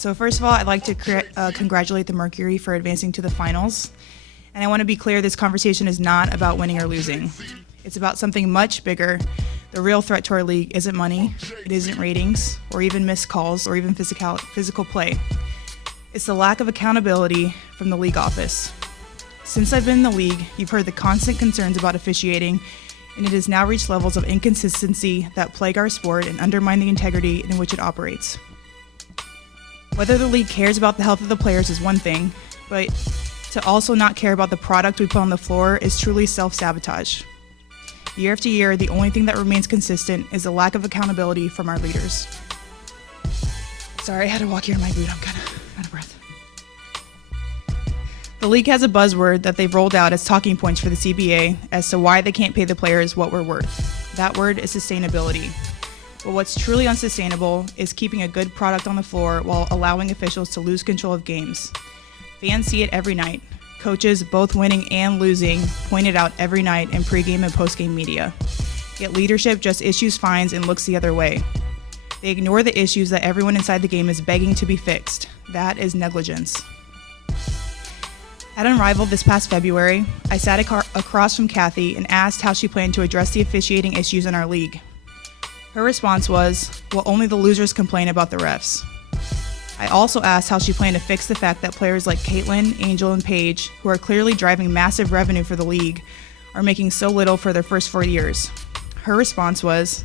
So first of all, I'd like to congratulate the Mercury for advancing to the finals. And I want to be clear, this conversation is not about winning or losing. It's about something much bigger. The real threat to our league isn't money, it isn't ratings, or even missed calls, or even physical play. It's the lack of accountability from the league office. Since I've been in the league, you've heard the constant concerns about officiating, and it has now reached levels of inconsistency that plague our sport and undermine the integrity in which it operates. Whether the league cares about the health of the players is one thing, but to also not care about the product we put on the floor is truly self-sabotage. Year after year, the only thing that remains consistent is the lack of accountability from our leaders. Sorry, I had to walk here in my boot. I'm kind of out of breath. The league has a buzzword that they've rolled out as talking points for the CBA as to why they can't pay the players what we're worth. That word is sustainability. But what's truly unsustainable is keeping a good product on the floor while allowing officials to lose control of games. Fans see it every night. Coaches, both winning and losing, point it out every night in pregame and postgame media. Yet leadership just issues fines and looks the other way. They ignore the issues that everyone inside the game is begging to be fixed. That is negligence. At Unrivaled this past February, I sat across from Cathy and asked how she planned to address the officiating issues in our league. Her response was, well, only the losers complain about the refs. I also asked how she planned to fix the fact that players like Caitlin, Angel, and Paige, who are clearly driving massive revenue for the league, are making so little for their first 4 years. Her response was,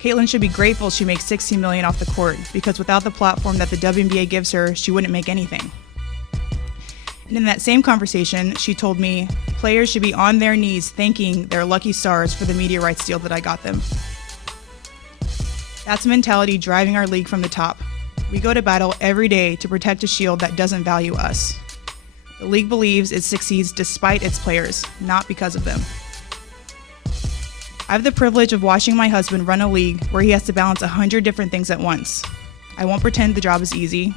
Caitlin should be grateful she makes $16 million off the court, because without the platform that the WNBA gives her, she wouldn't make anything. And in that same conversation, she told me players should be on their knees thanking their lucky stars for the media rights deal that I got them. That's mentality driving our league from the top. We go to battle every day to protect a shield that doesn't value us. The league believes it succeeds despite its players, not because of them. I have the privilege of watching my husband run a league where he has to balance 100 different things at once. I won't pretend the job is easy,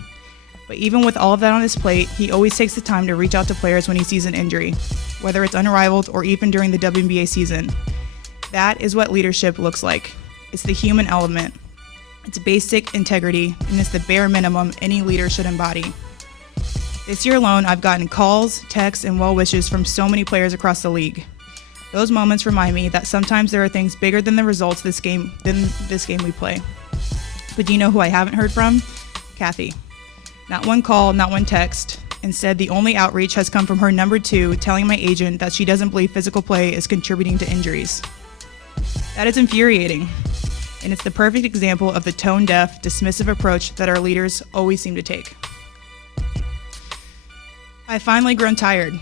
but even with all of that on his plate, he always takes the time to reach out to players when he sees an injury, whether it's Unrivaled or even during the WNBA season. That is what leadership looks like. It's the human element. It's basic integrity, and it's the bare minimum any leader should embody. This year alone, I've gotten calls, texts, and well wishes from so many players across the league. Those moments remind me that sometimes there are things bigger than the results than this game we play. But do you know who I haven't heard from? Cathy. Not one call, not one text. Instead, the only outreach has come from her number 2 telling my agent that she doesn't believe physical play is contributing to injuries. That is infuriating. And it's the perfect example of the tone-deaf, dismissive approach that our leaders always seem to take. I've finally grown tired.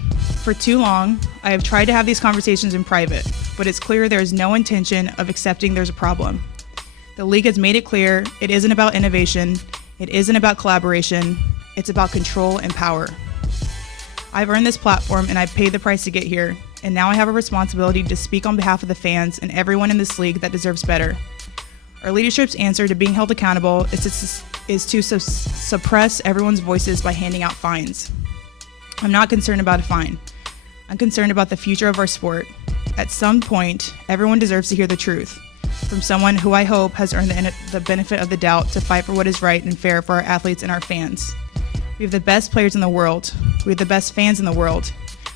For too long, I have tried to have these conversations in private, but it's clear there is no intention of accepting there's a problem. The league has made it clear it isn't about innovation, it isn't about collaboration, it's about control and power. I've earned this platform and I've paid the price to get here, and now I have a responsibility to speak on behalf of the fans and everyone in this league that deserves better. Our leadership's answer to being held accountable is to suppress everyone's voices by handing out fines. I'm not concerned about a fine. I'm concerned about the future of our sport. At some point, everyone deserves to hear the truth from someone who I hope has earned the benefit of the doubt to fight for what is right and fair for our athletes and our fans. We have the best players in the world. We have the best fans in the world.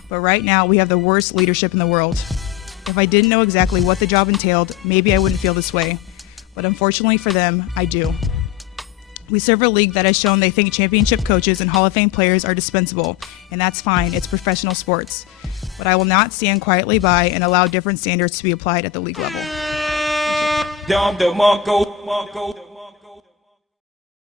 But right now, we have the worst leadership in the world. If I didn't know exactly what the job entailed, maybe I wouldn't feel this way. But unfortunately for them, I do. We serve a league that has shown they think championship coaches and Hall of Fame players are dispensable, and that's fine, it's professional sports. But I will not stand quietly by and allow different standards to be applied at the league level. Thank you.